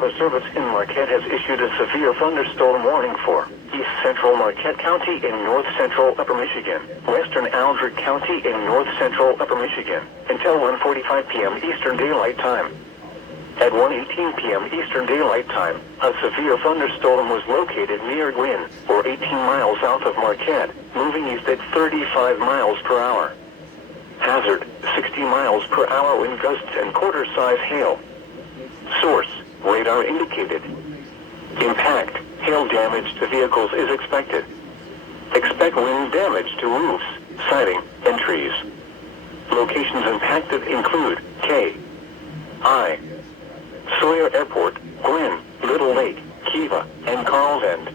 Weather Service in Marquette has issued a severe thunderstorm warning for East Central Marquette County in North Central Upper Michigan, Western Aldrich County in North Central Upper Michigan, until 1:45 p.m. Eastern Daylight Time. At 1:18 p.m. Eastern Daylight Time, a severe thunderstorm was located near Gwynn, or 18 miles south of Marquette, moving east at 35 miles per hour. Hazard, 60 miles per hour wind gusts and quarter-size hail. Source, radar indicated. Impact, hail damage to vehicles is expected. Expect wind damage to roofs, siding, and trees. Locations impacted include K.I. Sawyer Airport, Gwynn, Little Lake, Kiva, and Carl's End.